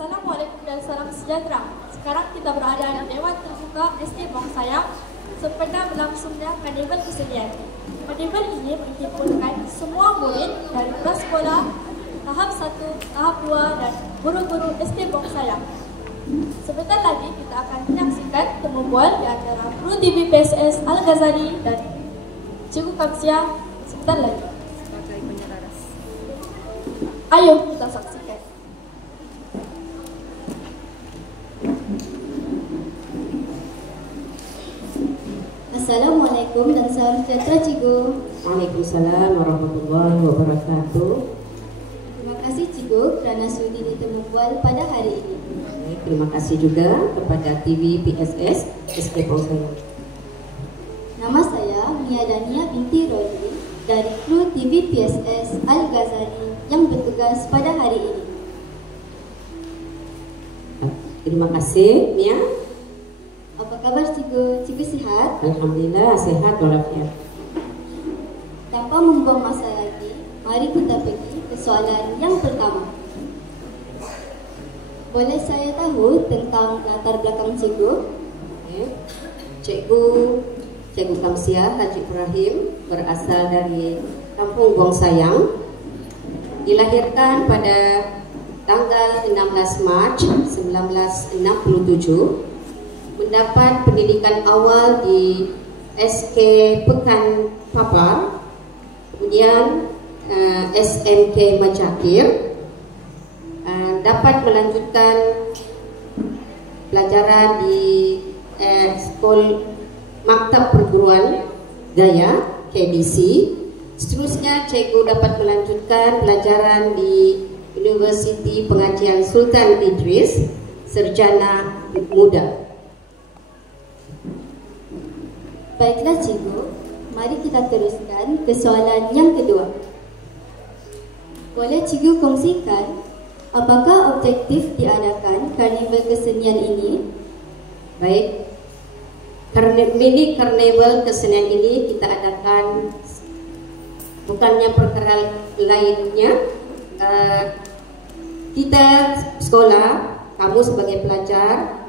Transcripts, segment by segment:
Assalamualaikum dan salam sejahtera. Sekarang kita berada di Dewan Terbuka SD Buang Sayang sempena berlangsungnya Karnival Kesenian. Karnival ini menghimpunkan semua murid dari prasekolah, tahap 1, tahap 2 dan guru-guru SD Buang Sayang. Sebentar lagi kita akan menyaksikan temu bual di antara Kru TV PSS Al-Ghazali dan Cikgu Kamsia sebentar lagi. Sebagai penyelaras. Ayo kita saksikan. Assalamualaikum dan salam sejahtera Cikgu. Waalaikumsalam warahmatullahi wabarakatuh. Terima kasih Cikgu kerana sudi ditemu bual pada hari ini. Terima kasih juga kepada TV PSS SD Buang Sayang. Nama saya Mia Dania binti Rodri dari Kru TV PSS Al-Ghazali yang bertugas pada hari ini. Terima kasih Mia. Apa kabar Cikgu? Cikgu sihat? Alhamdulillah sehat walafiat. Tanpa membuang masa lagi, mari kita pergi ke soalan yang pertama. Boleh saya tahu tentang latar belakang Cikgu? Cikgu Kamsia Haji Ibrahim berasal dari Kampung Buang Sayang. Dilahirkan pada tanggal 16 Mac 1967. Mendapat pendidikan awal di SK Pekan Papar, kemudian SMK Macakir, dapat melanjutkan pelajaran di Sekolah Maktab Perguruan Gaya KDC. Seterusnya cikgu dapat melanjutkan pelajaran di Universiti Pengajian Sultan Idris, Sarjana Muda. Baiklah Cikgu, mari kita teruskan ke soalan yang kedua. Boleh Cikgu kongsikan apakah objektif diadakan Karnival Kesenian ini? Baik, mini Karnival Kesenian ini kita adakan bukannya perkara lainnya. Kita sekolah, kamu sebagai pelajar,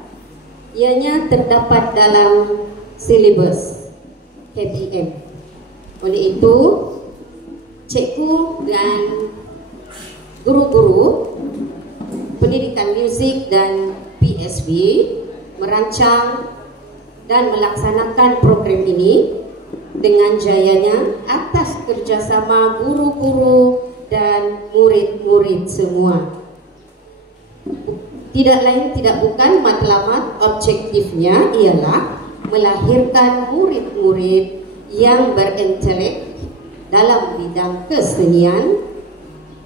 ianya terdapat dalam silibus KPM. Oleh itu, cikgu dan guru-guru pendidikan musik dan PSB merancang dan melaksanakan program ini dengan jayanya atas kerjasama guru-guru dan murid-murid semua. Tidak lain tidak bukan matlamat objektifnya ialah melahirkan murid-murid yang berintelek dalam bidang kesenian,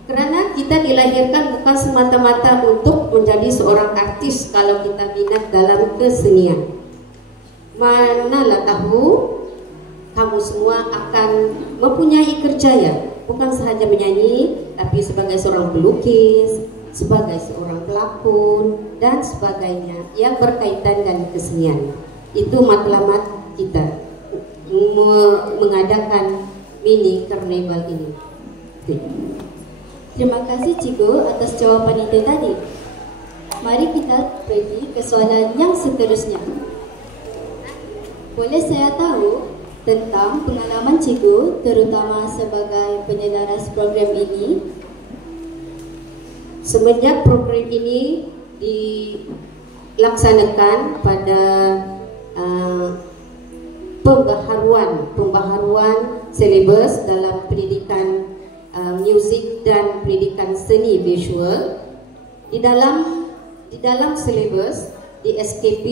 kerana kita dilahirkan bukan semata-mata untuk menjadi seorang artis kalau kita minat dalam kesenian. Manalah tahu kamu semua akan mempunyai kerjaya, bukan sahaja menyanyi, tapi sebagai seorang pelukis, sebagai seorang pelakon dan sebagainya yang berkaitan dengan kesenian. Itu matlamat kita mengadakan mini karnival ini. Terima kasih Cikgu atas jawapan itu tadi. Mari kita pergi ke soalan yang seterusnya. Boleh saya tahu tentang pengalaman Cikgu terutama sebagai penyelaras program ini? Semenjak program ini dilaksanakan pada pembaharuan silibus dalam pendidikan musik dan pendidikan seni visual. Di dalam silibus di SKP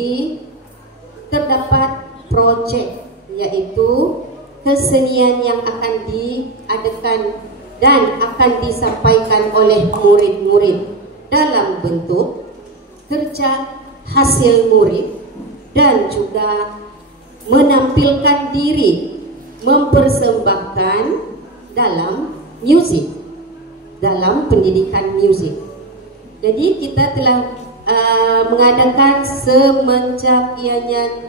terdapat projek, yaitu kesenian yang akan diadakan dan akan disampaikan oleh murid-murid dalam bentuk kerja hasil murid dan juga menampilkan diri, mempersembahkan dalam musik, dalam pendidikan musik. Jadi kita telah mengadakan semenjak ianya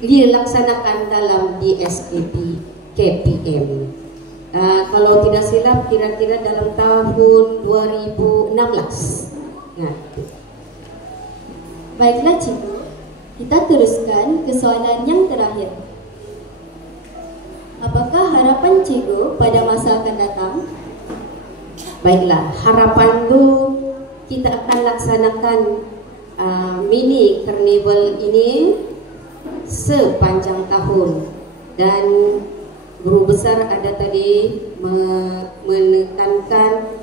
dilaksanakan dalam DSKP KPM. Kalau tidak silap kira-kira dalam tahun 2016. Nah, Baiklah cikgu, kita teruskan ke soalan yang terakhir. Apakah harapan cikgu pada masa akan datang? baiklah, harapan tu kita akan laksanakan mini carnival ini sepanjang tahun, dan guru besar ada tadi menekankan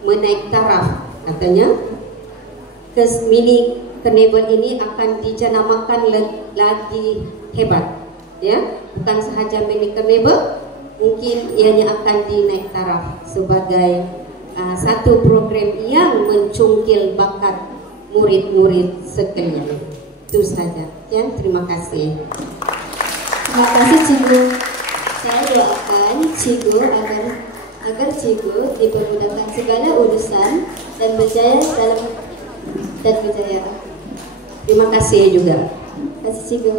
menaik taraf, katanya ke mini carnival ini akan dicanamakan lagi hebat, ya, bukan sahaja mini carnival, mungkin ianya akan dinaik taraf sebagai satu program yang mencungkil bakat murid-murid sekalian. Itu saja. Ya, terima kasih. Terima kasih cikgu. Saya doakan cikgu agar cikgu dipermudahkan segala urusan dan berjaya berjaya. Terima kasih juga. Terima kasih cikgu.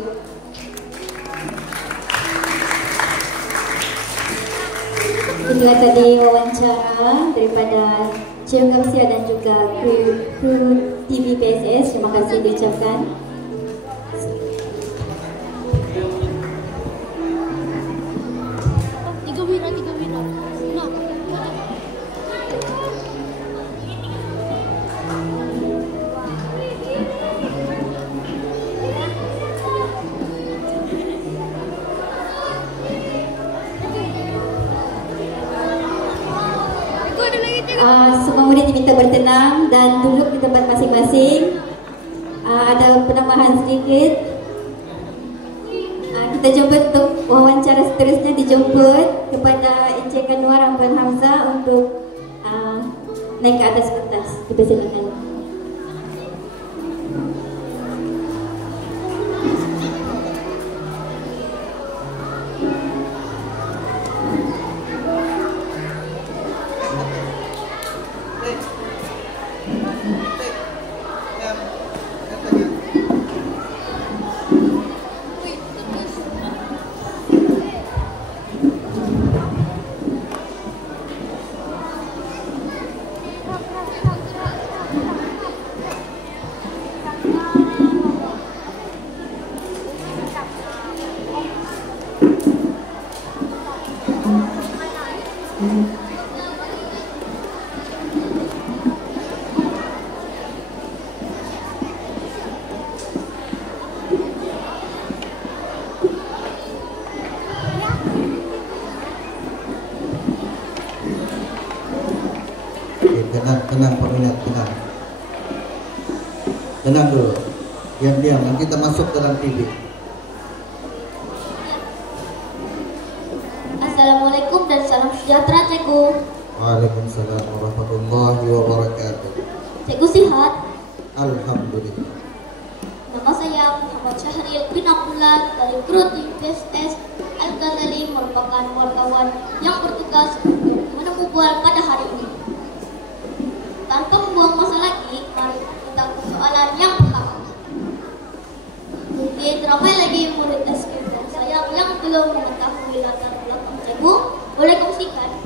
Inilah tadi wawancara daripada Cikgu Kamsia dan juga kru TV PSS. Terima kasih diucapkan. Tiga wira. No. Semua murid diminta bertenang dan duduk di tempat masing-masing. Ada penambahan sedikit. Kita jumpa untuk wawancara seterusnya, dijemput kepada Encik Anwar Abang Hamzah untuk naik ke atas pentas. Dipersilakan. Tenang peminat, tenang dulu, diam, nanti kita masuk dalam TV. Assalamualaikum dan salam sejahtera cikgu. Waalaikumsalam warahmatullahi wabarakatuh. Cikgu sihat? Alhamdulillah. Nama saya Muhammad Syahril bin Abdullah dari kru PSS Al-Ghazali, merupakan wartawan yang bertugas untuk menemui bual pada hari ini. Tanpa membuang masa lagi, mari kita ke soalan yang pertama. Mungkin ramai lagi murid SK dan saya yang belum mengetahui latar belakang cikgu. Boleh kongsikan?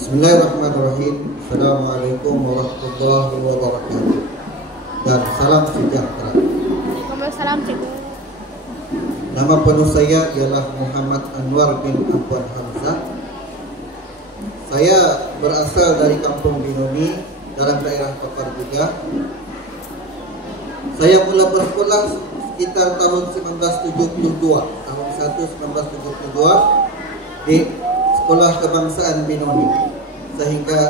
Bismillahirrahmanirrahim. Assalamualaikum warahmatullahi wabarakatuh. Dan salam sejahtera. Waalaikumsalam cikgu. Nama penuh saya ialah Muhammad Anwar bin Abdul Hamzah. Saya berasal dari Kampung Binoni dalam daerah Papar juga. Saya mula bersekolah sekitar tahun 1972, tahun 1972 di Sekolah Kebangsaan Binoni sehingga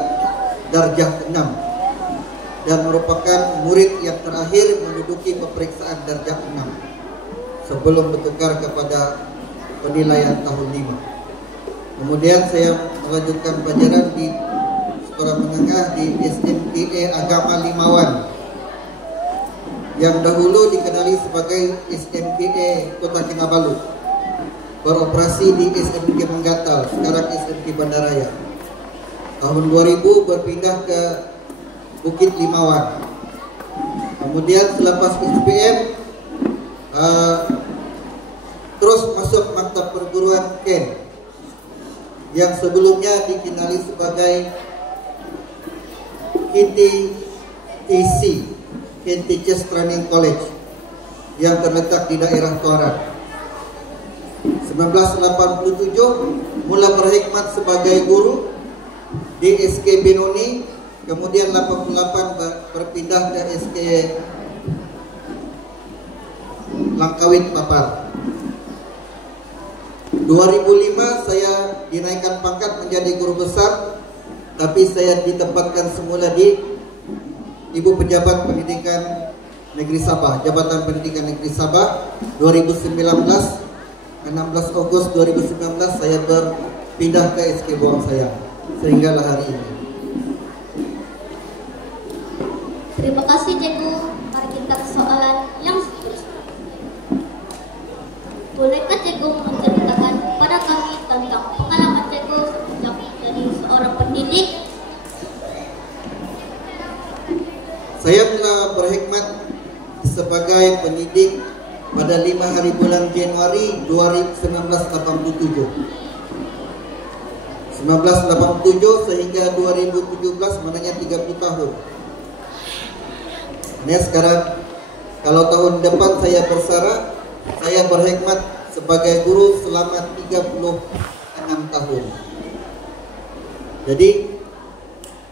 darjah 6, dan merupakan murid yang terakhir menduduki peperiksaan darjah 6 sebelum bertukar kepada penilaian tahun 5. Kemudian saya melanjutkan pelajaran di sekolah menengah di SMPA Agama Limawan yang dahulu dikenali sebagai SMPA Kota Kinabalu, beroperasi di SMK Menggatal, sekarang SMK Bandaraya. Tahun 2000 berpindah ke Bukit Limawan. Kemudian selepas SPM terus masuk Maktab atau perguruan Ken yang sebelumnya dikenali sebagai KTTC, Ken Teachers Training College, yang terletak di daerah Toran. 1987 mula berkhidmat sebagai guru di SK Benoni, kemudian 88 berpindah ke SK Langkawit Papar. 2005 saya dinaikkan pangkat menjadi guru besar, tapi saya ditempatkan semula di Ibu Pejabat Pendidikan Negeri Sabah, Jabatan Pendidikan Negeri Sabah. 2019, 16 Agustus 2019 saya berpindah ke SK Buang Sayang sehinggalah hari ini. Terima kasih Cikgu. Mari kita ke soalan yang seterusnya. Bolehkah Cikgu menceritakan kepada kami tentang pengalaman Cikgu sejak menjadi seorang pendidik? Saya mula berkhidmat sebagai pendidik pada 5 hari bulan Januari 1987. 1987 sehingga 2017 maknanya 30 tahun. Ini sekarang kalau tahun depan saya bersara, saya berkhidmat sebagai guru selama 36 tahun. Jadi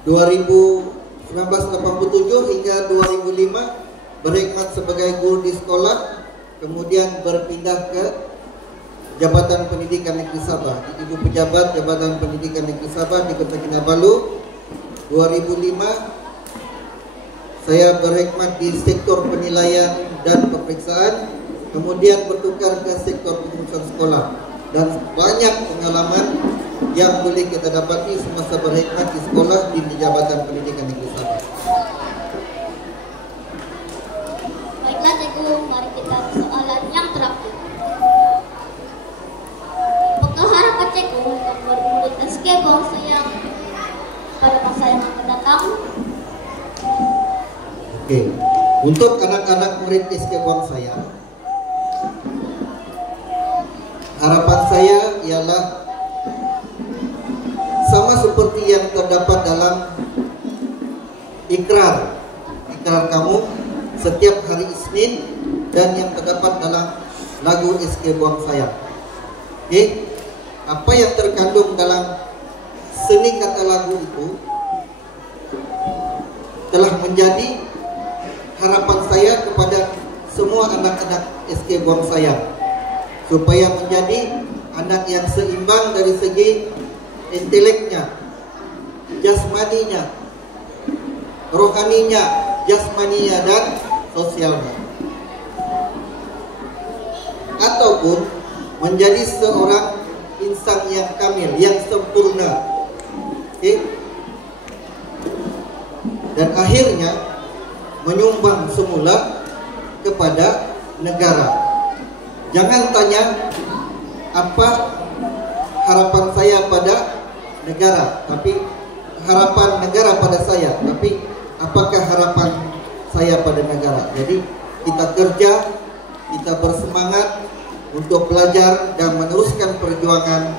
1987 hingga 2005 berkhidmat sebagai guru di sekolah, kemudian berpindah ke Jabatan Pendidikan Negeri Sabah, di Ibu Pejabat Jabatan Pendidikan Negeri Sabah di Kota Kinabalu. 2005 saya berkhidmat di sektor penilaian dan pemeriksaan, kemudian bertukar ke sektor pengurusan sekolah, dan banyak pengalaman yang boleh kita dapati semasa berkhidmat di sekolah di Jabatan Pendidikan Negeri Sabah. Baiklah Cikgu, mari kita ke soalan yang terakhir. Apakah harapan Cikgu untuk murid-murid SK Buang Sayang pada masa yang akan datang? Oke, untuk anak-anak murid SK Buang Sayang, harapan saya ialah sama seperti yang terdapat dalam ikrar kamu setiap hari Isnin dan yang terdapat dalam lagu SK Buang Sayang. Oke, apa yang terkandung dalam seni kata lagu itu telah menjadi harapan saya kepada semua anak-anak SK Buang Sayang, supaya menjadi anak yang seimbang dari segi inteleknya, jasmaninya, rohaninya, jasmaninya, dan sosialnya, ataupun menjadi seorang insan yang kamil, yang sempurna. Okay? Dan akhirnya menyumbang semula kepada negara. Jangan tanya apa harapan saya pada negara, tapi harapan negara pada saya, tapi apakah harapan saya pada negara. Jadi kita kerja, kita bersemangat untuk belajar dan meneruskan perjuangan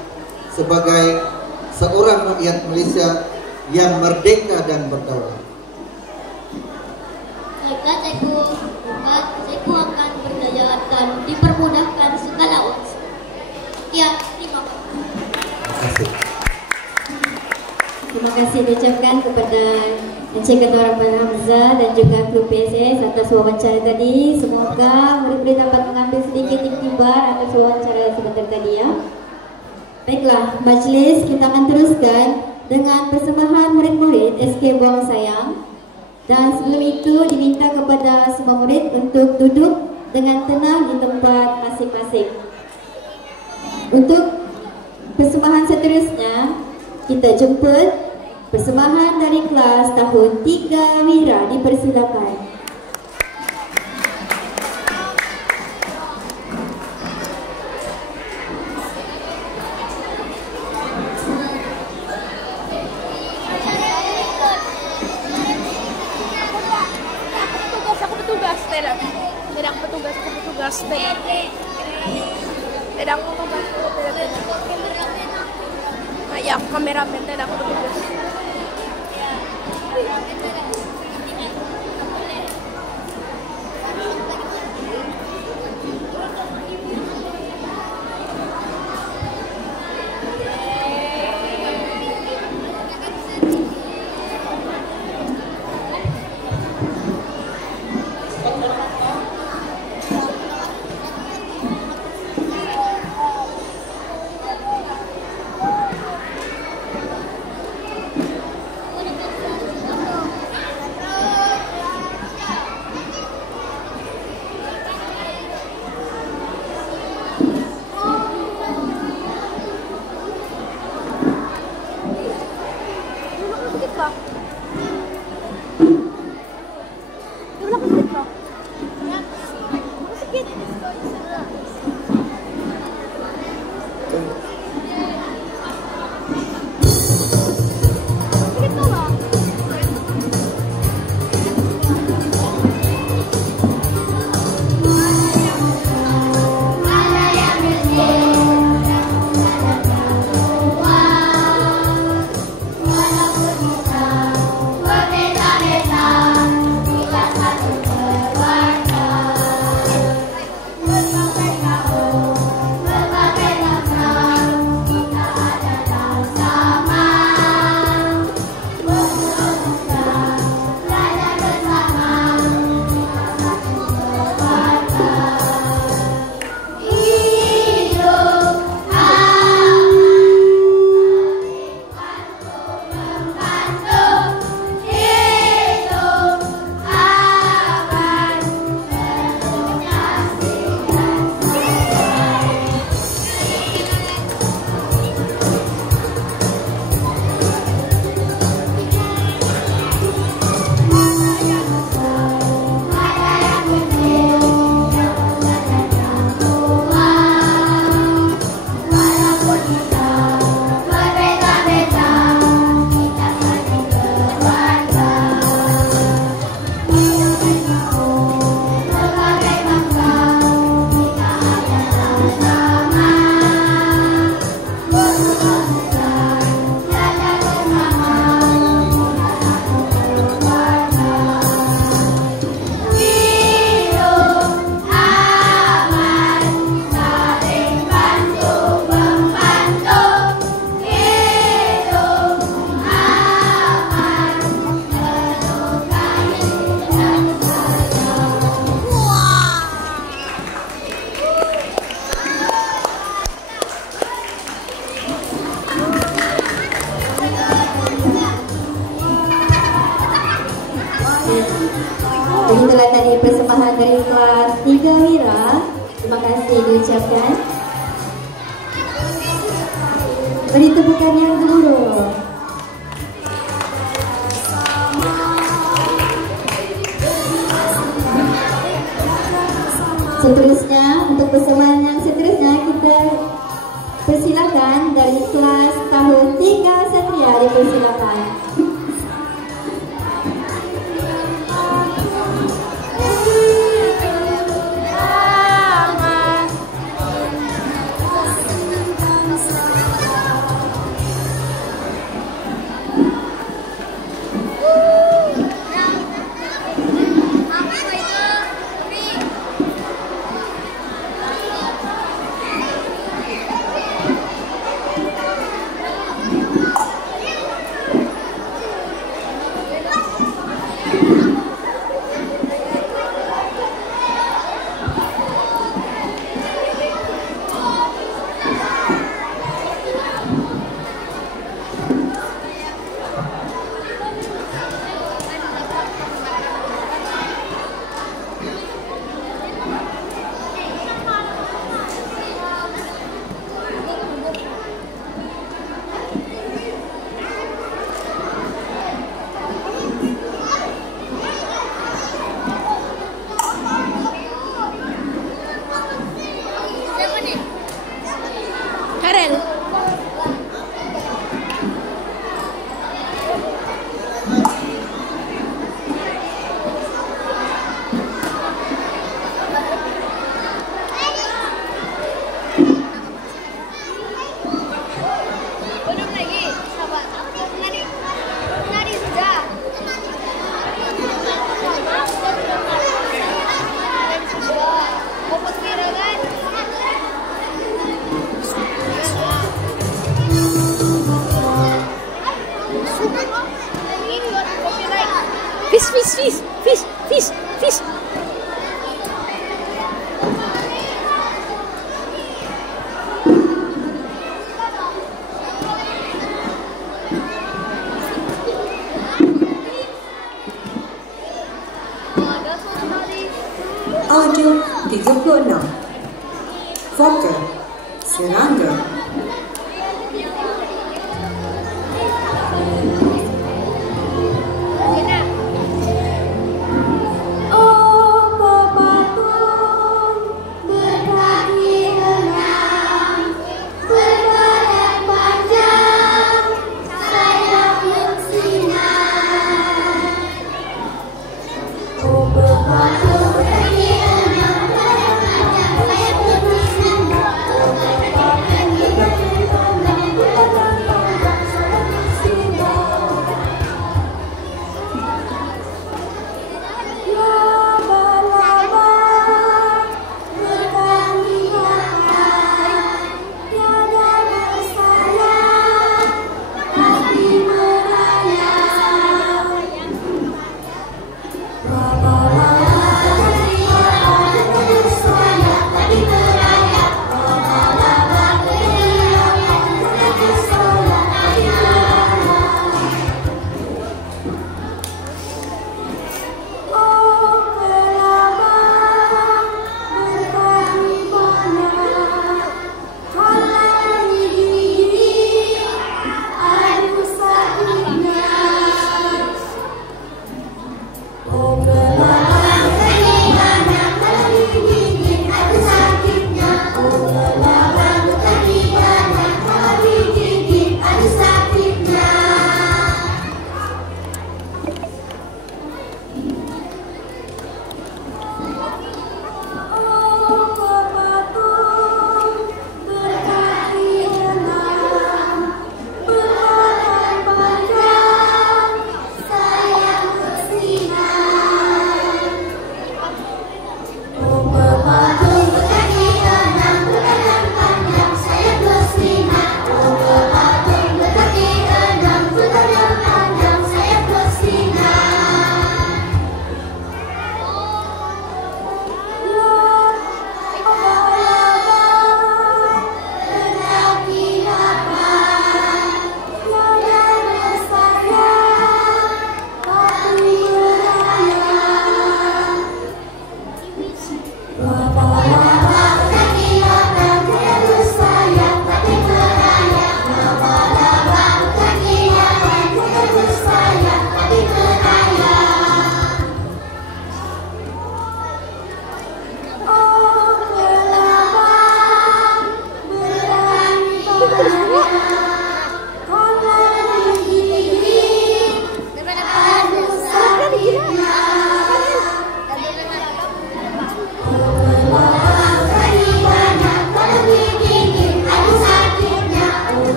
sebagai seorang rakyat Malaysia yang merdeka dan berdaulat. Baiklah Cikgu, semoga Cikgu akan berdaya dan dipermudahkan segala urusan. Ya, terima kasih. Terima kasih diucapkan kepada Encik Ketua Rabban Hamzah dan juga Kru PSS atas wawancara tadi. Semoga murid-murid dapat mengambil sedikit iktibar atas wawancara sebentar tadi ya. Baiklah, majlis kita akan teruskan dengan persembahan murid-murid SK Buang Sayang. Dan sebelum itu diminta kepada semua murid untuk duduk dengan tenang di tempat masing-masing. Untuk persembahan seterusnya, kita jemput persembahan dari kelas tahun 3 Wira, dipersilakan. Petugas, tidak aku ya kameramen tidak aku Begitulah tadi persembahan dari kelas 3 Wira. Terima kasih diucapkan. Beri tepukan yang gemuruh. Seterusnya, untuk persembahan yang seterusnya kita persilakan dari kelas tahun 3 Satria, dipersilakan. Fish. Audio 36 Fokker Serangga.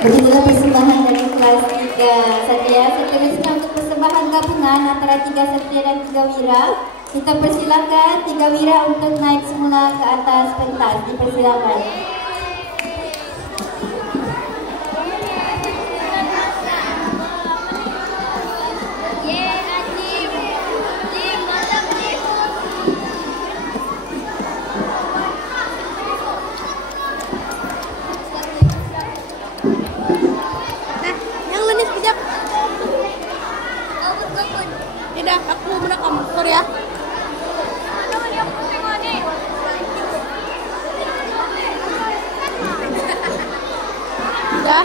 Begitulah persembahan dari kelas 3 Satria. Seterusnya untuk persembahan gabungan antara 3 Satria dan 3 Wira. Kita persilakan 3 Wira untuk naik semula ke atas pentas. Dipersilakan. Tidak, aku merekam Korea. Udah.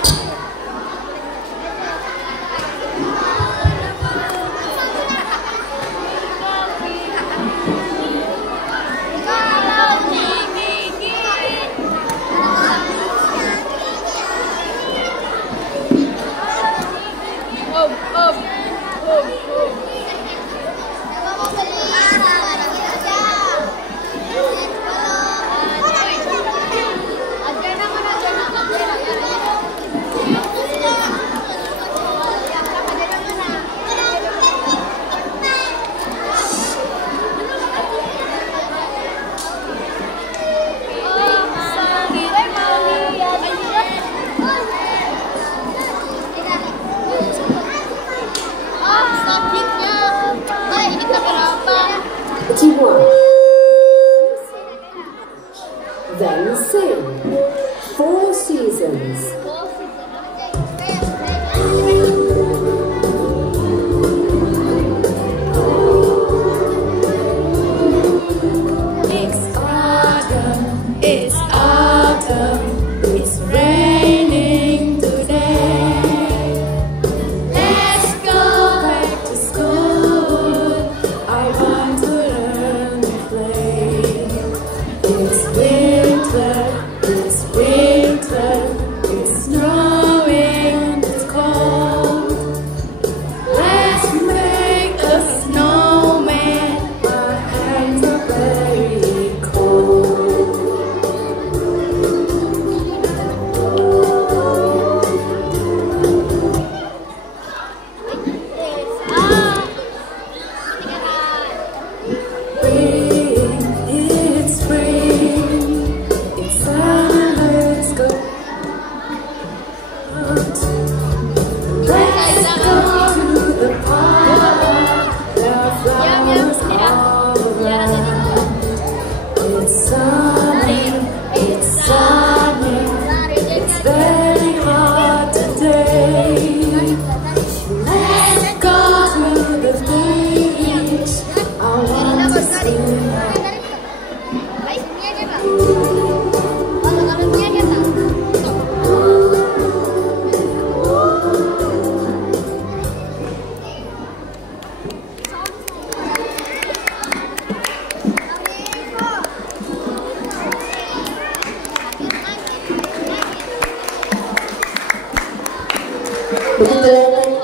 Begitulah tadi.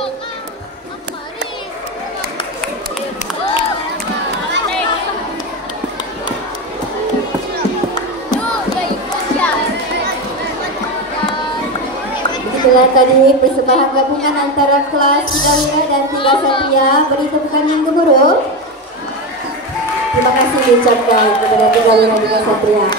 Begitulah tadi persembahan gabungan antara kelas 3 Wira dan 3 Satria. Beri tepukan yang gemuruh. Terima kasih diucapkan kepada 3 Wira dan 3 Satria.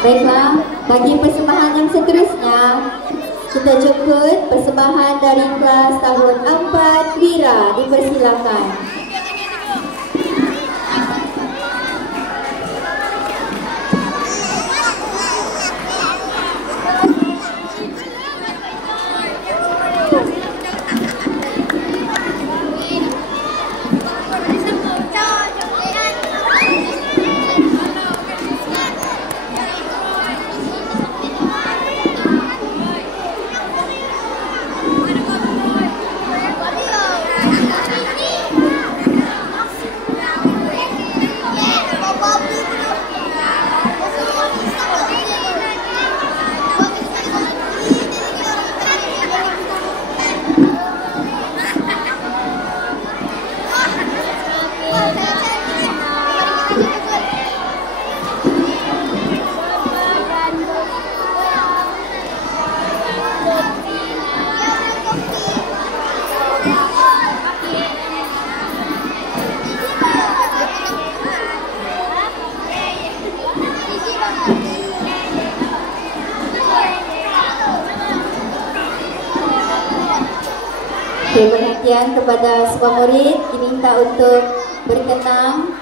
Baiklah, bagi persembahan yang seterusnya, kita jemput persembahan dari kelas tahun 4 Wira. Dipersilakan. Perhatian kepada semua murid diminta untuk berkenang.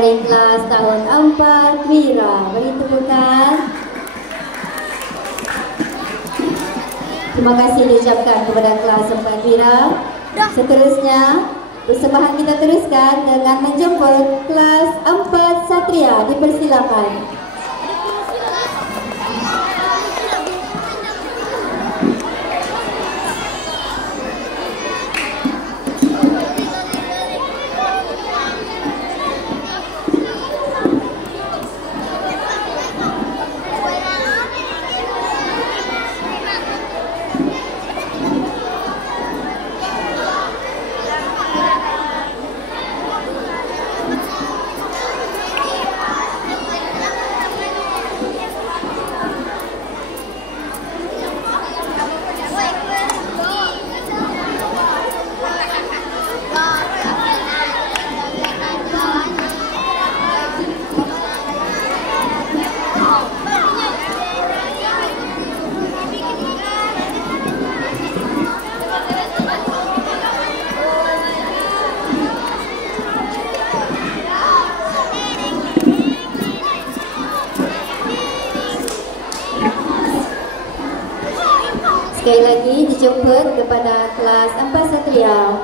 dari kelas tahun 4 Wira. Beri tepukan. Terima kasih diucapkan kepada kelas 4 Wira. Seterusnya, persembahan kita teruskan dengan menjemput kelas 4 Satria. Dipersilakan. Sekali lagi dijemput kepada kelas 4 Satria.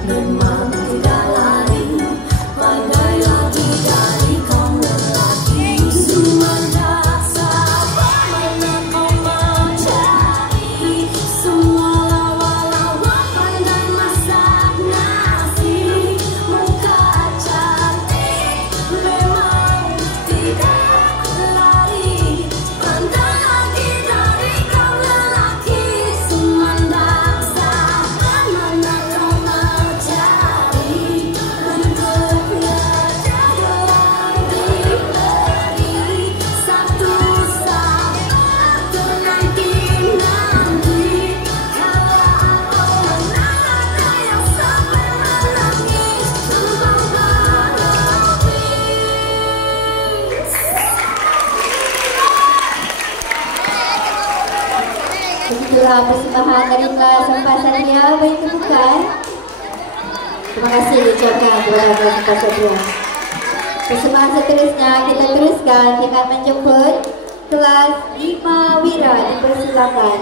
Memang tidak lari, pandai lagi dari kaum lelaki. Sumanda sabar mana kau mencari, semua lawa-lawa pandai masak nasi. Muka cantik memang tidak lari, pandai lagi dari kaum lelaki. Sumanda sabar mana kau mencari, untuknya jalan diberi. Satu saat nanti kalau ada yang sampai menangis tambah berlapis. Begitulah persembahan dari kelas 4 Satria Bayi Kebukan. Terima kasih diucapkan kepada kelas 4 Satria. Persembahan seterusnya kita teruskan dengan menjemput kelas 5 Wira, dipersilakan.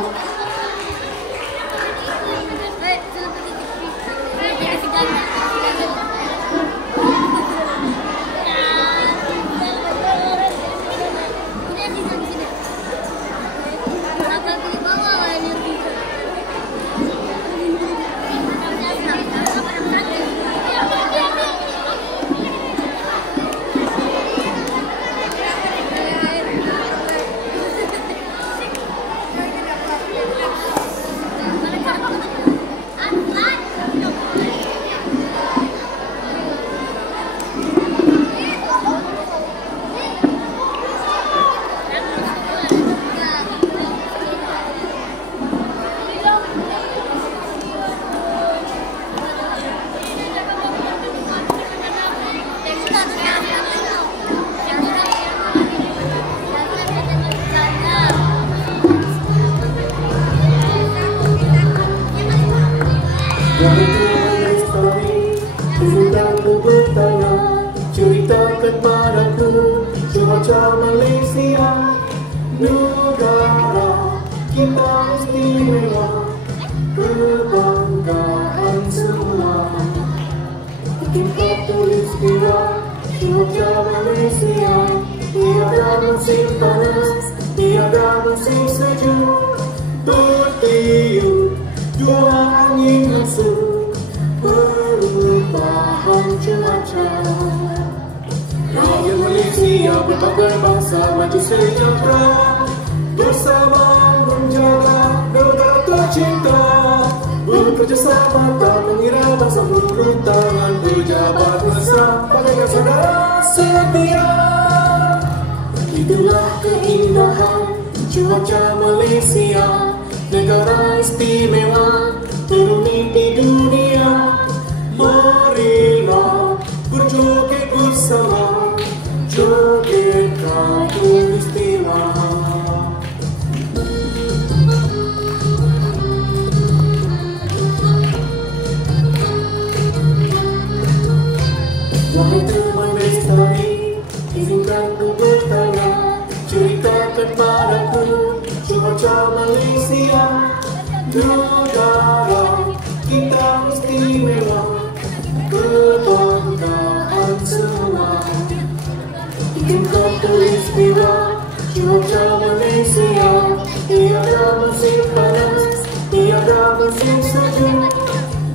Ceritakan padaku cuaca Malaysia, negara kita istimewa, kebanggaan semua. Tingkat tulistiwa cuaca Malaysia, tiada musim panas, tiada musim sejuk. Bertiup dua angin masuk, perubahan cuaca. Rakyat Malaysia berbagai bangsa maju sejahtera, bersama menjaga negara tercinta. Bekerjasama tak mengira bangsa turun tangan, berjabat bersama bagaikan saudara setia. Itulah keindahan cuaca Malaysia, negara istimewa teruni di dunia. Marilah berjoget bersama, joget khatulistiwa. Wahai teman lestari, izinkan ku bertanya, ceritakan padaku cuaca Malaysia, negara kita istimewa, kebanggaan semua. Tingkat tulistiwa cuaca Malaysia, tiada musim panas, tiada musim sejuk.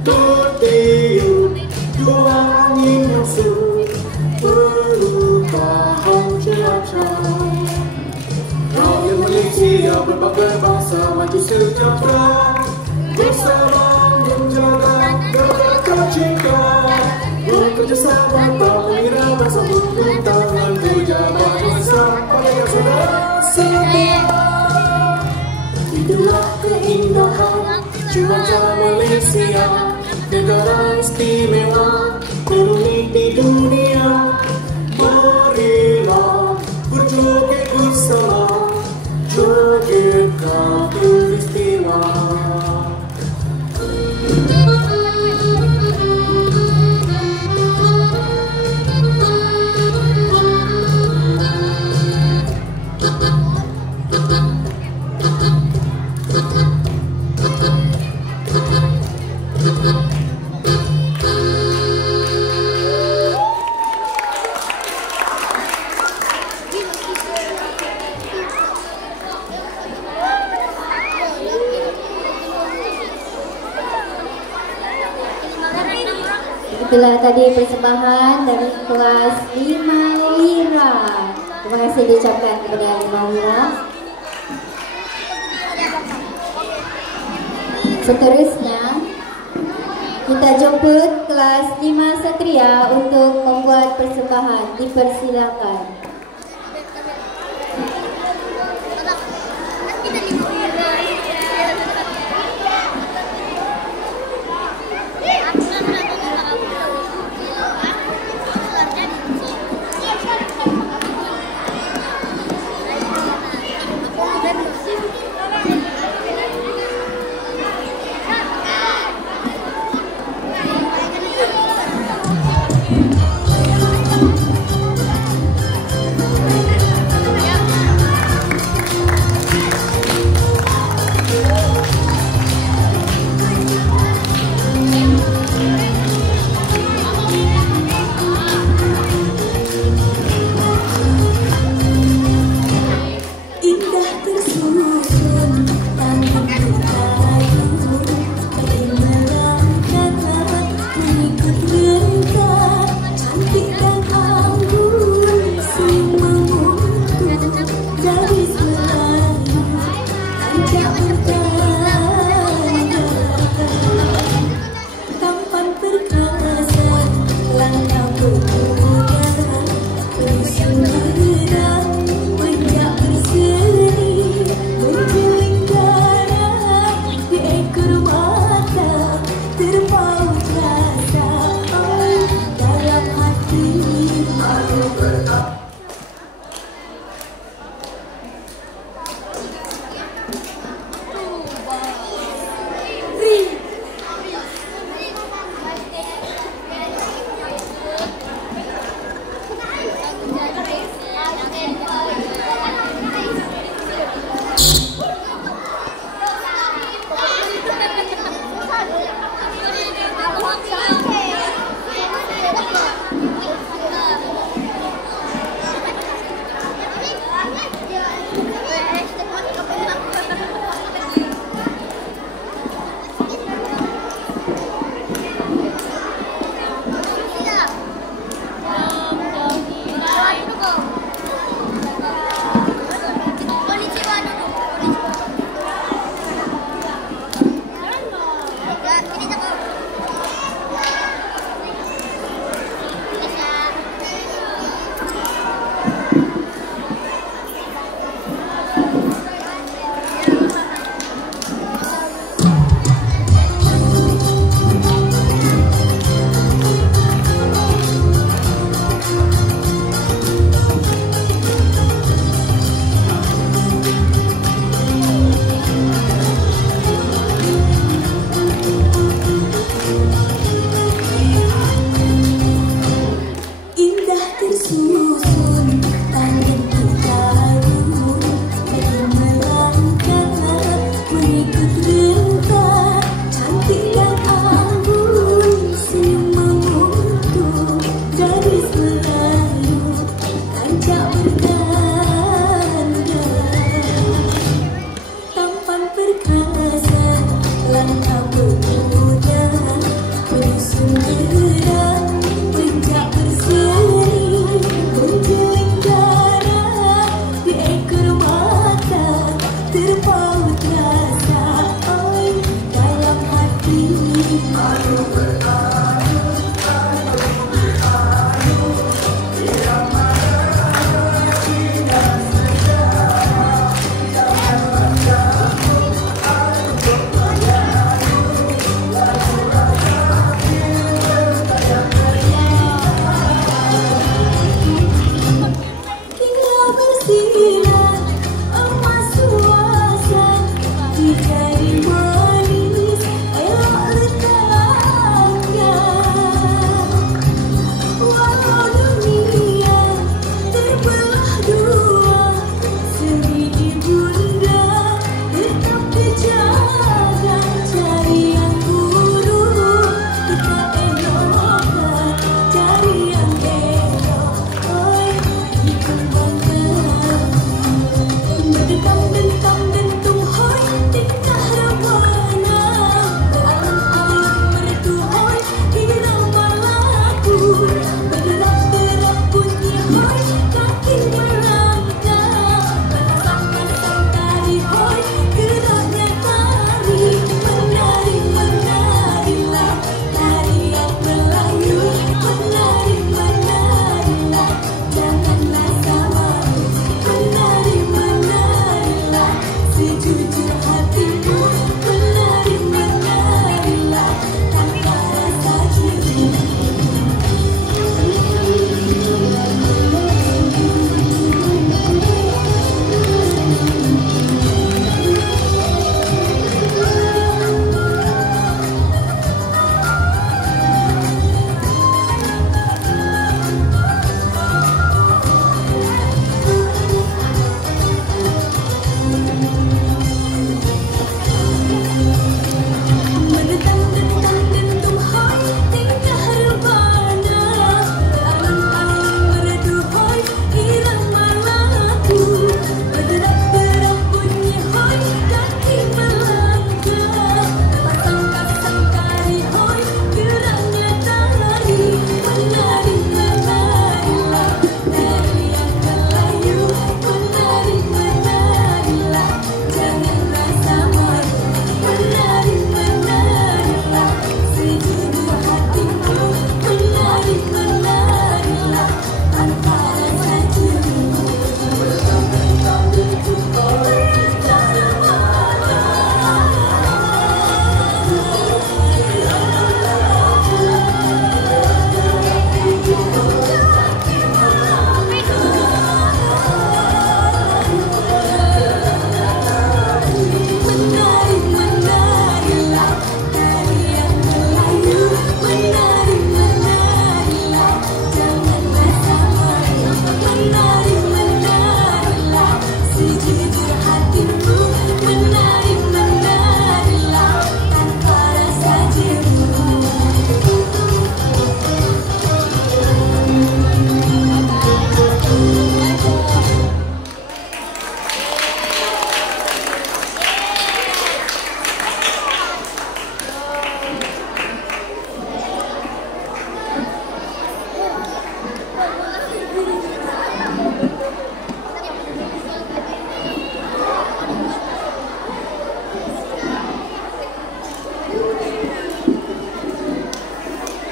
Bertiup dua angin masuk, perubahan cuaca. Rakyat Malaysia berbagai bangsa maju sejahtera, bersama menjaga negara tercinta. Bekerjasama tak mengira bangsa turun tangan, berjabat bersama bagaikan saudara setia. Itulah keindahan cuaca Malaysia, negara istimewa teruni di dunia. Marilah berjoget bersama, joget khatulistiwa. Itulah tadi persembahan dari kelas 5 Lira. Terima kasih diucapkan kepada 5 Lira. Seterusnya kita jemput kelas 5 Satria untuk membuat persembahan. Dipersilakan.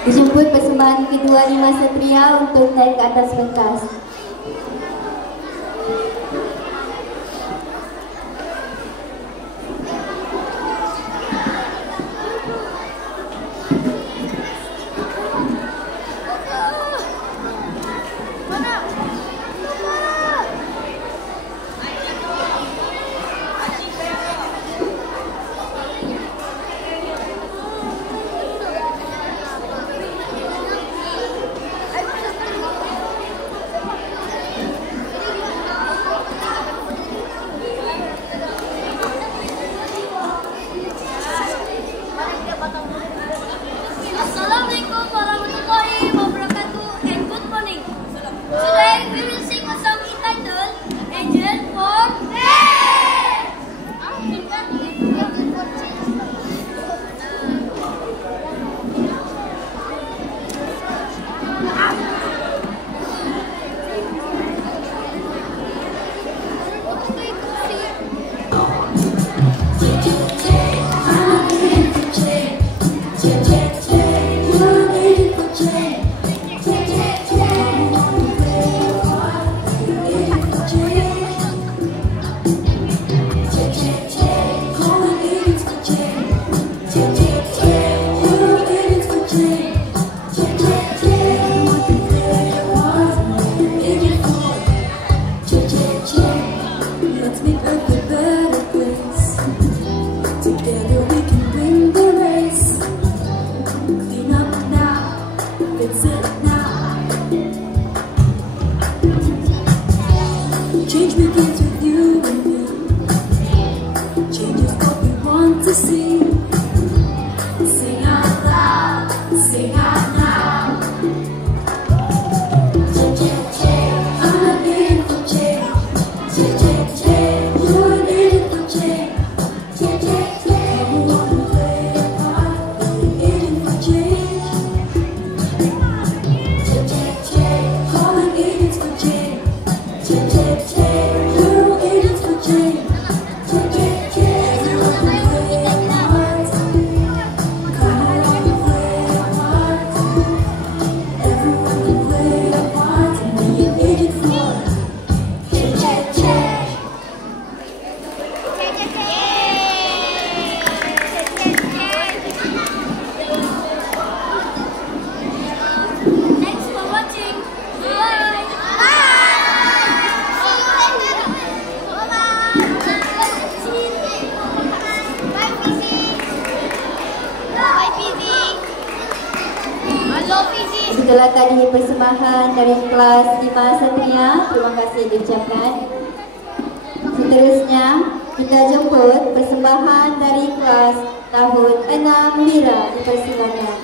Dijemput persembahan kedua 5 Satria untuk naik ke atas pentas. Assalamualaikum warahmatullahi wabarakatuh and good morning. Today we will sing a song entitled Angel for Change begins with you and me. Change is what we want to see. Sing out loud, sing out loud. I'm an agent for change. You're an agent for change. Everyone will play a part. Agent for change. Calling agents for change. You're agents for change. Everyone will play a part. Come along and play a part. Everyone will play a part and be an agent for change. Thanks for watching. Bye. Itulah tadi persembahan dari kelas 5 Satria. Terima kasih diucapkan. Seterusnya kita jemput persembahan dari kelas tahun 6 Mira dipersilakan.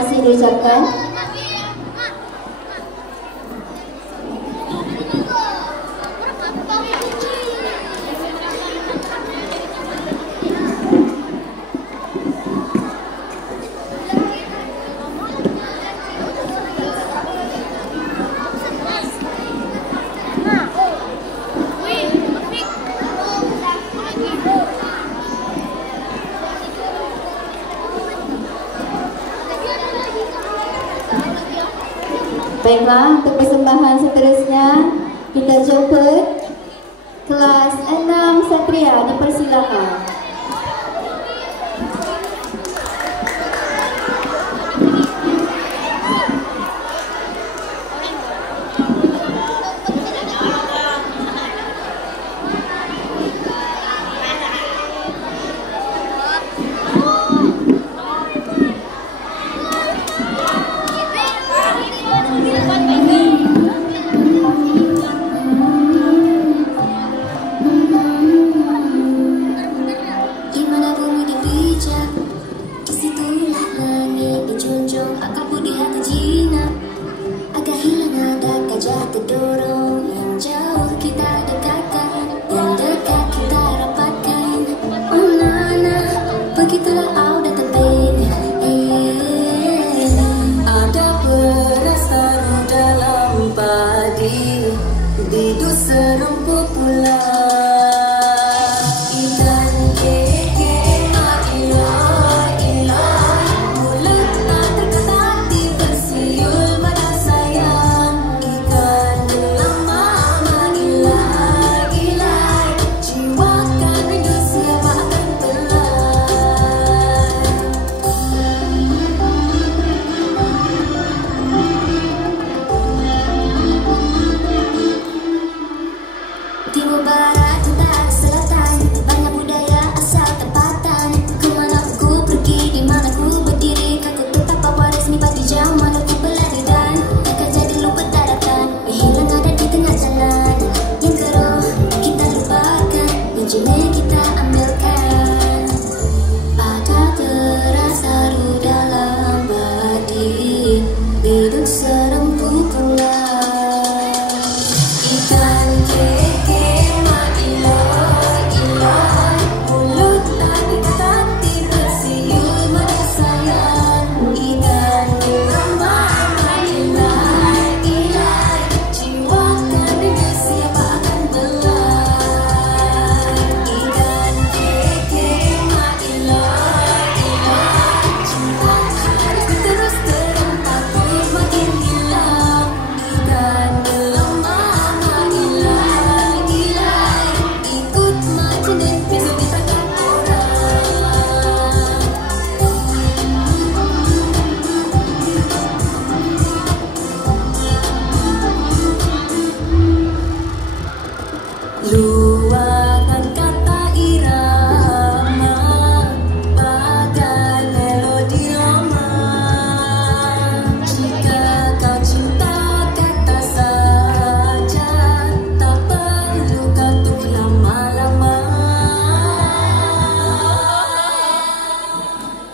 kasih diucapkan. Baiklah, untuk persembahan seterusnya kita jemput kelas 6 Satria, dipersilakan.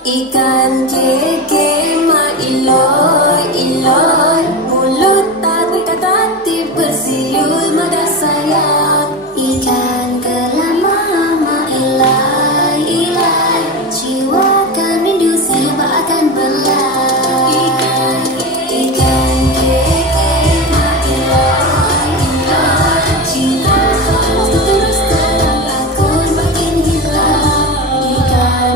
Ikan keke ma iloy iloy, mulut tak berkata bersiul mada sayang. Ikan kelama ma ilai ilai, jiwa kan rindu siapa akan belai. Ikan keke ma iloy iloy, cinta kau terus terang akun makin hilang. Ikan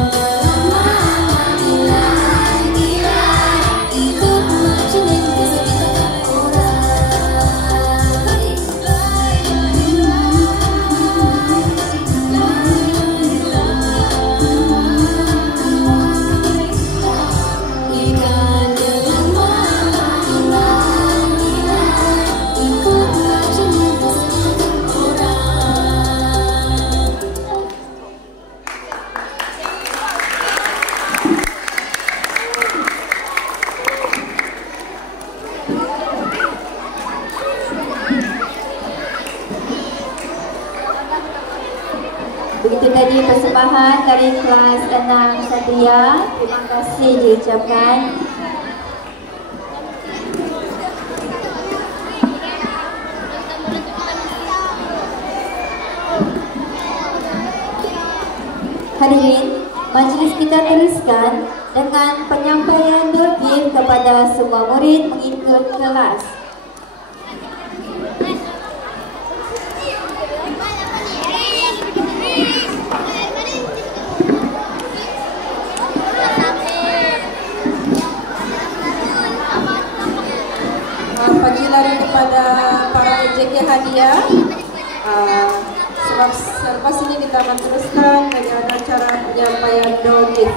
begitu tadi persembahan dari kelas 6 Satria. Terima kasih diucapkan. Hadirin, majelis kita teruskan dengan penyampaian doa kepada semua murid mengikut kelas. Panggilan kepada para PJK hadiah. Selepas ini kita akan teruskan dengan acara penyampaian doa.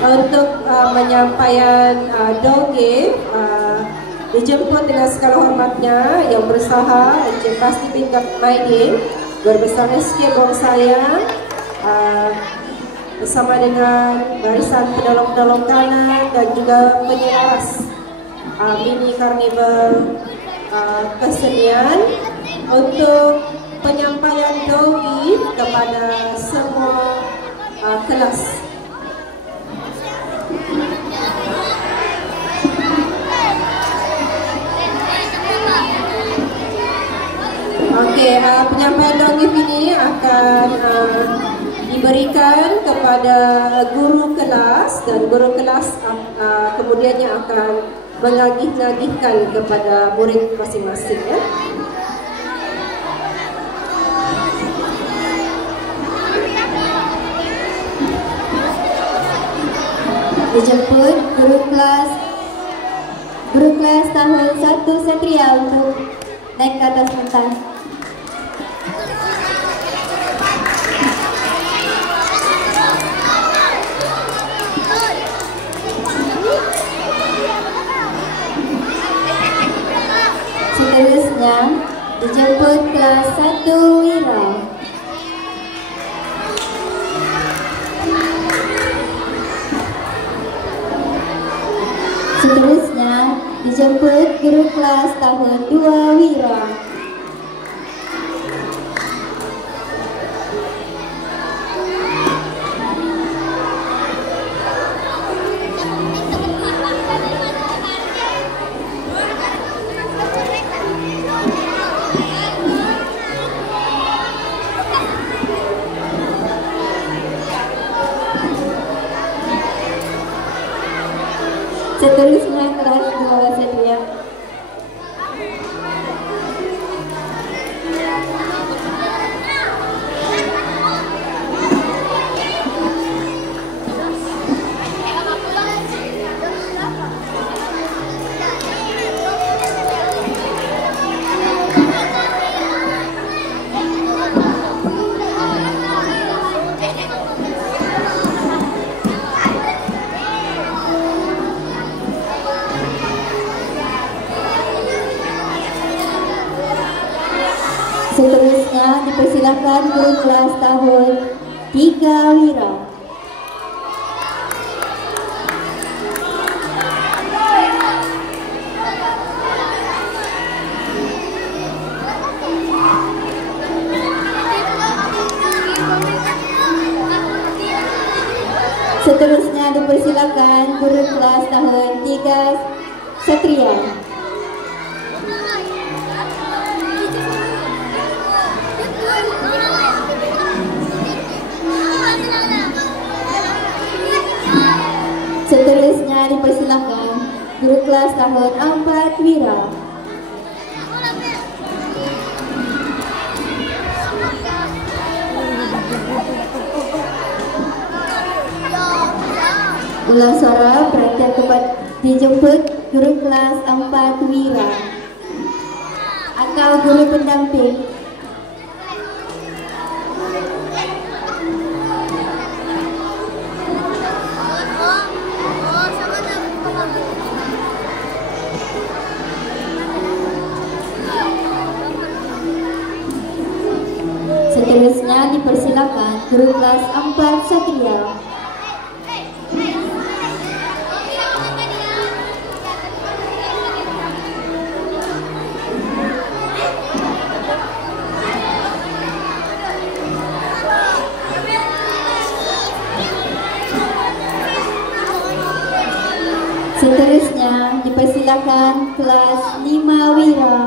Untuk penyampaian doge dijemput dengan segala hormatnya yang berusaha Encik Pasti bin Maidin berbesar SK Bong Sayang bersama dengan barisan penolong-penolong kanan dan juga penyelaras mini karnival kesenian untuk penyampaian doge kepada semua kelas. Okey, penyampaian dongeng ini akan diberikan kepada guru kelas dan guru kelas kemudiannya akan mengagih-agihkan kepada murid masing-masing ya. Dijemput guru kelas tahun 1 Satria untuk naik ke atas pentas. Seterusnya dijemput kelas 1 Wira. Seterusnya dijemput guru kelas tahun 2 Wira. Seterusnya kelas 2 Satria. Seterusnya dipersilakan guru kelas tahun 3 Wira. Seterusnya dipersilakan guru kelas tahun 3 Satria. Seterusnya dipersilakan guru kelas tahun 4 Wira. Ulang suara perhatian kepada dijemput guru kelas 4 Wira atau guru pendamping. guru kelas 4 Satria. Seterusnya dipersilakan kelas 5 Wira.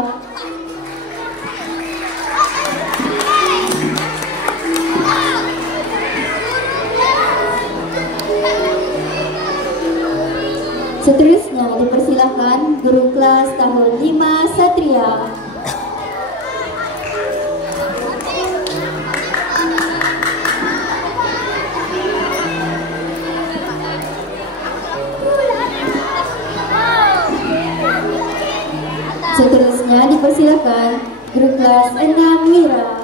Seterusnya dipersilakan guru kelas tahun 5 Satria. Seterusnya dipersilakan guru kelas 6 Wira.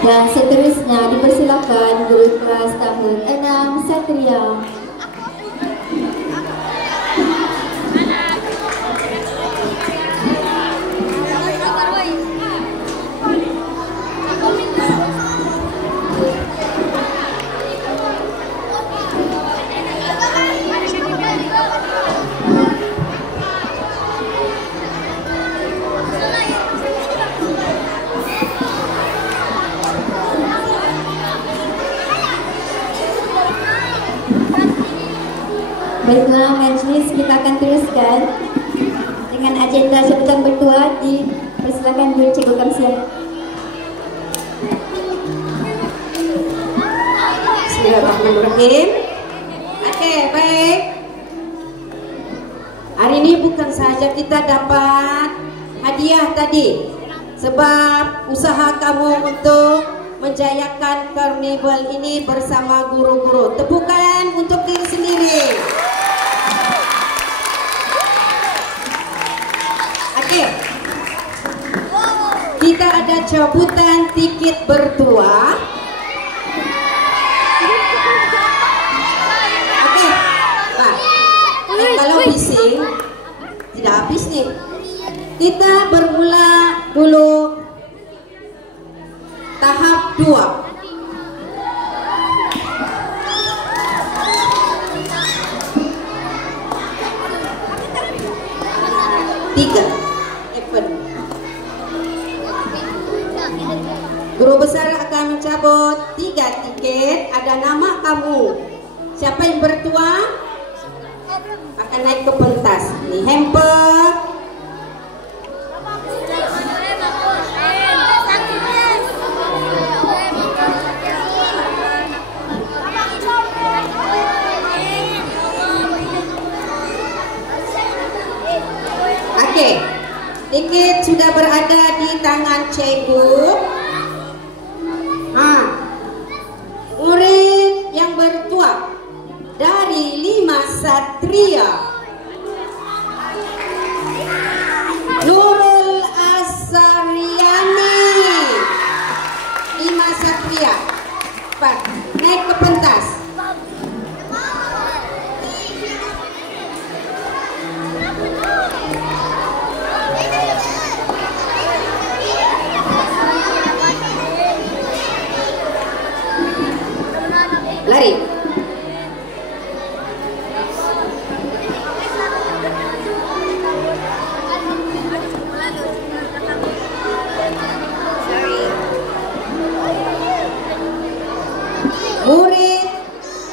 Dan seterusnya dipersilakan guru kelas tahun 6 Satria. Baiklah, majelis kita akan teruskan dengan agenda sebutan bertua. Dipersilakan Guru Cikgu Kamsia. Bismillahirrahmanirrahim. Oke, baik. Hari ini bukan saja kita dapat hadiah tadi, sebab usaha kamu untuk menjayakan karnival ini bersama guru-guru. Tepukan untuk diri sendiri. Oke. Kita ada cabutan tiket bertua. Oke. Nah, kalau bising tidak habis nih. Kita bermula dulu tahap 2. Guru besar akan mencabut 3 tiket. Ada nama kamu. Siapa yang bertua akan naik ke pentas. Nih hamper. Oke, tiket sudah berada di tangan cikgu. Murid yang bertua dari 5 Satria, Nurul Asariani, 5 Satria, naik ke pentas. Lari. Murid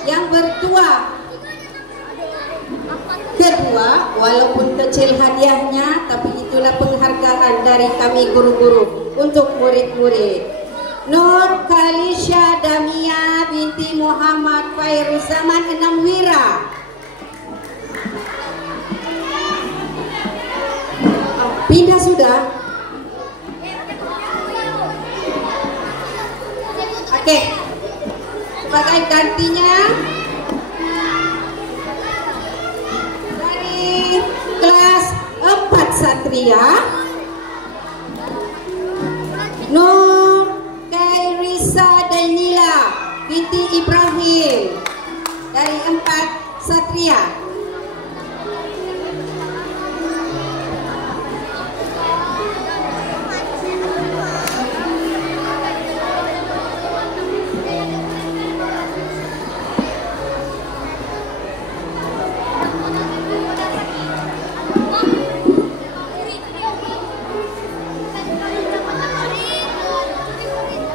yang bertua kedua, walaupun kecil hadiahnya, tapi itulah penghargaan dari kami guru-guru untuk murid-murid. Nur Kalisha Damia binti Muhammad Fairuzaman 6 Wira. Pindah sudah. Oke. Sebagai gantinya dari kelas 4 Satria, Nur Kairisa Danila binti Ibrahim. dari 4 Satria.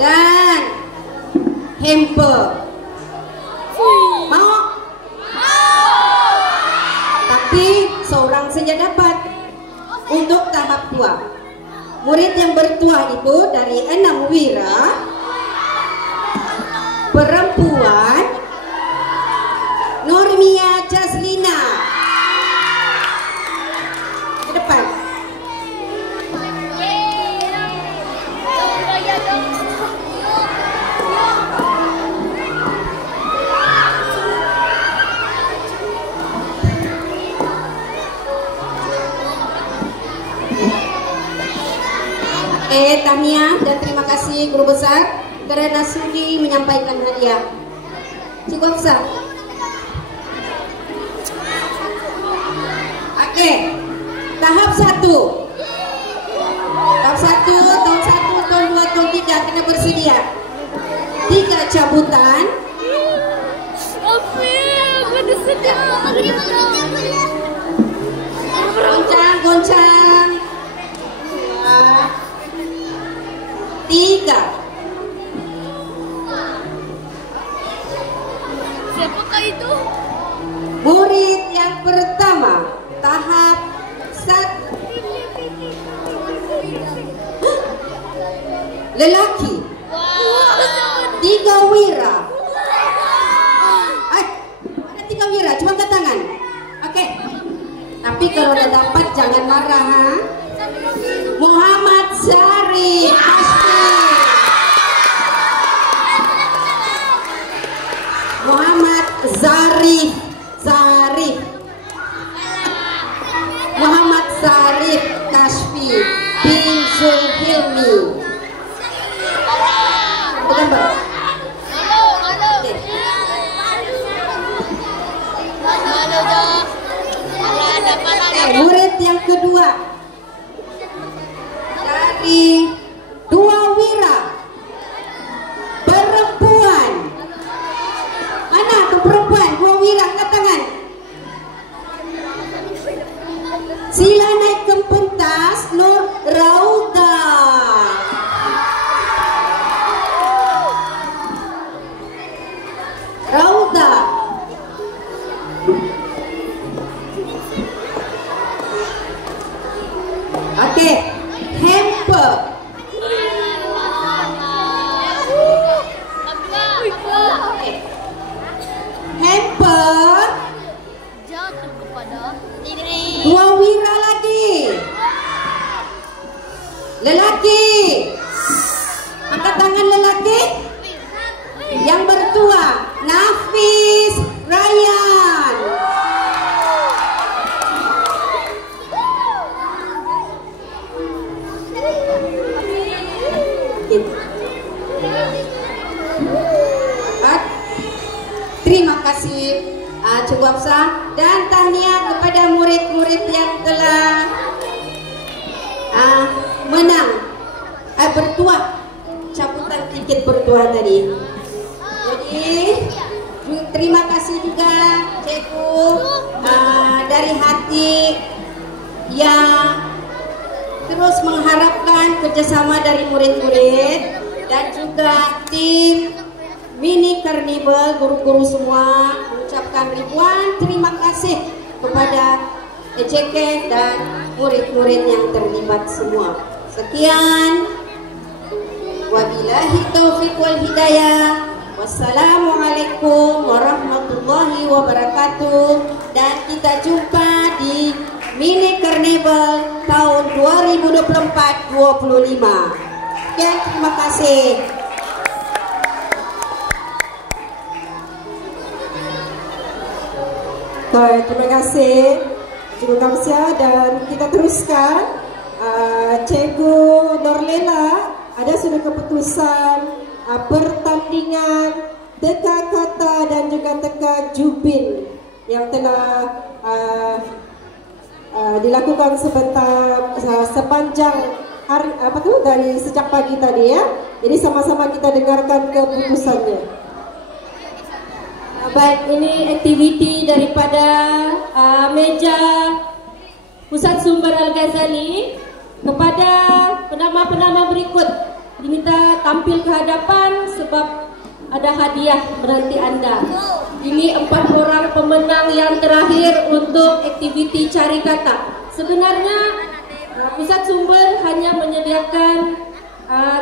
Dan Hempe. Mau? Tapi seorang saja dapat untuk tahap 2. Murid yang bertuah itu dari 6 Wira, perempuan Nurmia Jaslina. Ke depan. Tahniah dan terima kasih guru besar karena sudi menyampaikan hadiah. Cukup sah. Oke, tahap 1. Tahap 1, tahun 1, tahun 2, tahun 3 kena bersedia. 3 cabutan. Goncang. 3. Siapakah itu? Murid yang pertama, tahap 1. Lelaki. 3 Wira. Ada 3 Wira, cuma angkat tangan. Oke. Tapi kalau udah dapat jangan marah, ha? Muhammad Zarif Kasfi. Muhammad Zarif. Muhammad Zarif Kasfi bin Zulhilmi. Murid yang kedua dari 2 Wira, perempuan. Mana tuh perempuan? 2 Wira, angkat tangan. Sila naik ke pentas. Nur Rauda. Oke, Hempe. Hempe. 2 Wira lagi. Lelaki. Angkat tangan lelaki. Yang bertua, Nafis Ryan. Terima kasih cukup sah dan tahniah kepada murid-murid yang telah menang bertuah cabutan tiket bertuah tadi. Jadi terima kasih juga cikgu dari hati yang terus mengharapkan kerjasama dari murid-murid dan juga tim Mini Carnival, guru-guru semua mengucapkan ribuan terima kasih kepada EJK dan murid-murid yang terlibat semua. Sekian, wabillahi taufiq wal hidayah. Wassalamualaikum warahmatullahi wabarakatuh. Dan kita jumpa di Mini Carnival tahun 2024-25. Sekian, terima kasih. Baik, terima kasih Cikgu Kamsia dan kita teruskan. Cikgu Norlela, ada sudah keputusan pertandingan Teka Kata dan juga Teka Jubin yang telah dilakukan sepanjang hari dari sejak pagi tadi ya. Jadi sama-sama kita dengarkan keputusannya. Baik, ini aktiviti daripada meja Pusat Sumber Al-Ghazali. Kepada penama-penama berikut diminta tampil ke hadapan sebab ada hadiah menanti Anda. Ini 4 orang pemenang yang terakhir untuk aktiviti cari kata. Sebenarnya Pusat Sumber hanya menyediakan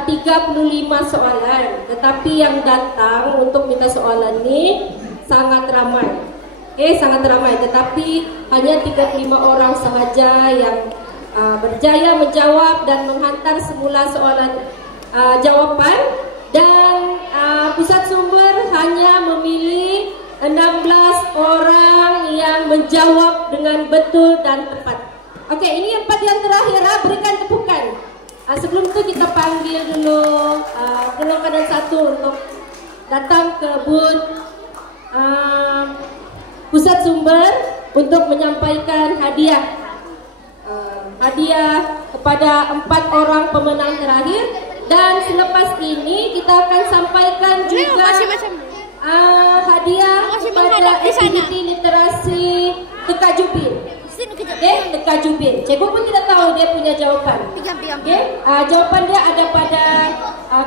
35 soalan, tetapi yang datang untuk minta soalan ini sangat ramai. Sangat ramai, tetapi hanya 35 orang sahaja yang berjaya menjawab dan menghantar semula soalan jawapan. Dan Pusat Sumber hanya memilih 16 orang yang menjawab dengan betul dan tepat. Oke, ini 4 yang terakhir, berikan tepukan. Sebelum itu kita panggil dulu golongan yang 1 untuk datang ke booth Pusat Sumber untuk menyampaikan hadiah. Hadiah kepada 4 orang pemenang terakhir. Dan selepas ini kita akan sampaikan juga hadiah kepada aktiviti literasi Teka Jubin. Teka Jubin. Cikgu pun tidak tahu dia punya jawaban. Jawapan dia ada pada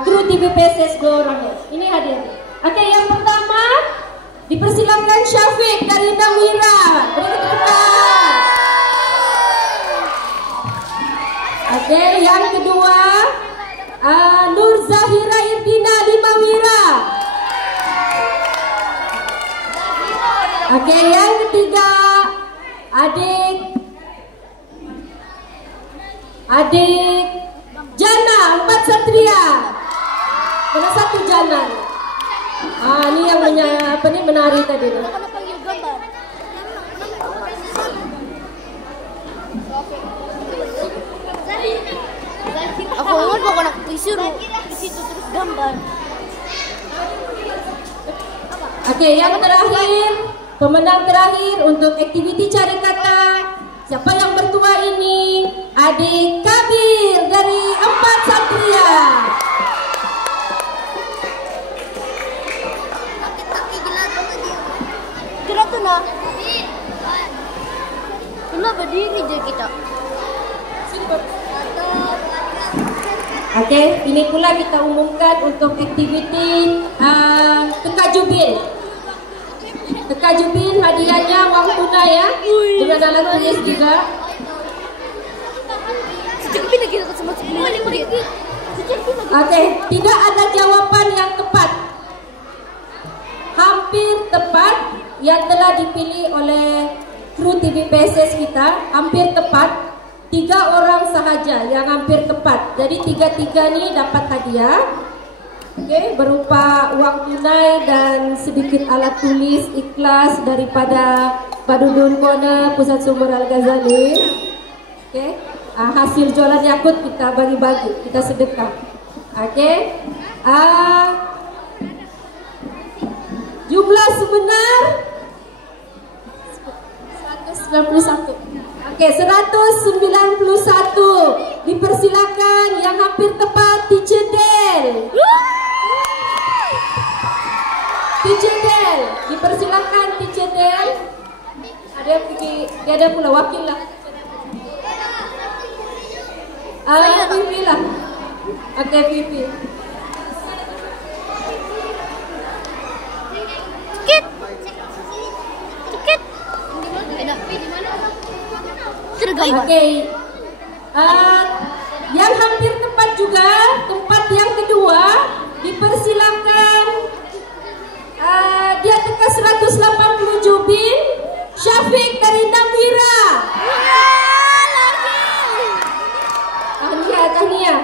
kru TVPSS 2 orang. Ini hadiah. Yang pertama dipersilakan Syafiq dari Namira. Beri tepukan. Yang kedua Nur Zahira Irdina di Mawira. Yang ketiga adik Jana 4 Satria. Mana 1 Jana? Ini yang menari tadi. Aku ingat bukan aku disuruh di situ terus gambar. Yang terakhir, pemenang terakhir untuk aktiviti cari kata. Siapa yang bertua ini? Adik Kabir dari 4 Satria. Gerak tuh nah. Tuh berdiri je kita. Ini pula kita umumkan untuk aktiviti Teka Jubin. Teka Jubin hadiahnya uang tunai ya, dengan alat tulis juga. Tidak ada jawaban yang tepat. Hampir tepat yang telah dipilih oleh kru TVPSS kita, hampir tepat. 3 orang sahaja yang hampir tepat. Jadi 3 nih dapat hadiah. Berupa uang tunai dan sedikit alat tulis ikhlas daripada Badudun Kona Pusat Sumber Al-Ghazali. Hasil jualan Yakut kita bagi-bagi, kita sedekah. Jumlah sebenar 191. 191. Dipersilakan yang hampir tepat Teacher Del. Teacher Del, dipersilakan Teacher Del. Dia ada pula wakil lah. Vivi lah. Vivi. Yang hampir tepat juga, tempat yang kedua, dipersilakan dia teka 180 Jubin, Syafiq dari Namira. Tahniah.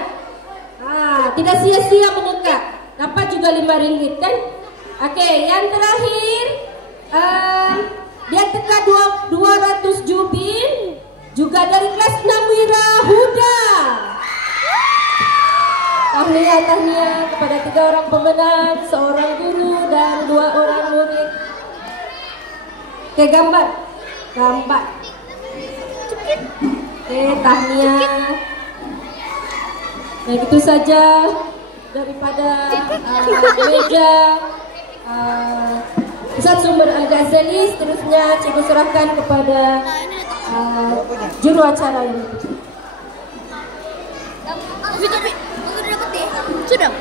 Tidak sia-sia meneka, dapat juga 5 ringgit kan? Yang terakhir dia teka 200 Jubin, juga dari kelas Namira Huda. Tahniah kepada 3 orang pemenang, seorang guru dan 2 orang murid. Oke, gambar. Oke, tahniah. Baik, itu saja daripada meja Pusat Sumber Al-Ghazali. Seterusnya cikgu serahkan kepada juru acara ini. Sudah.